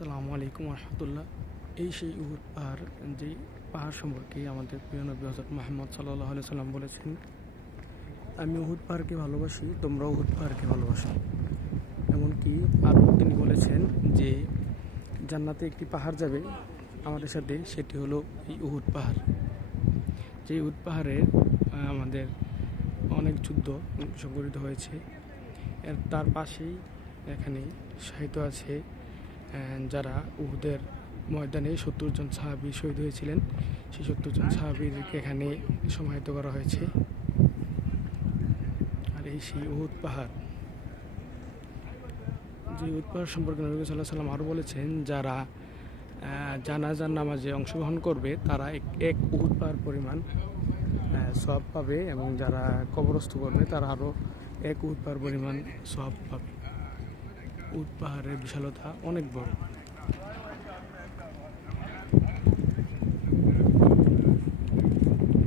আসসালামু আলাইকুম রহমতুল্লাহ। এই সেই উহুদ পাহাড়, যেই পাহাড় সম্পর্কে আমাদের প্রিয় নবী হযরত মুহাম্মদ সাল্লাল্লাহু আলাইহি সাল্লাম বলেছেন, আমি উহুদ পাহাড়কে ভালোবাসি, তোমরা উহুদ পাহাড়কে ভালোবাসো। এমনকি আরও তিনি বলেছেন যে জান্নাতে একটি পাহাড় যাবে আমাদের সাথে, সেটি হলো এই উহুদ পাহাড়। যে উহুদ পাহাড়ে আমাদের অনেক যুদ্ধ সংঘটিত হয়েছে। তার পাশেই এখানে সাহিত্য আছে যারা উহুদের ময়দানে 70 জন সাহাবী শহীদ হয়েছিলেন, সেই 70 জন সাহাবীদেরকে এখানে সমাহিত করা হয়েছে। আর এই সেই উহুদ পাহাড়, যে উহুদ পাহাড় সম্পর্কে নবী সাল্লাল্লাহু আলাইহি সাল্লাম আরও বলেছেন, যারা জানাজার নামাজে অংশগ্রহণ করবে তারা এক উহুদ পাহাড় পরিমাণ সওয়াব পাবে, এবং যারা কবরস্থ করবে তারা আরও এক উহুদ পাহাড় পরিমাণ সওয়াব পাবে। উহুদ পাহাড়ের বিশালতা অনেক বড়।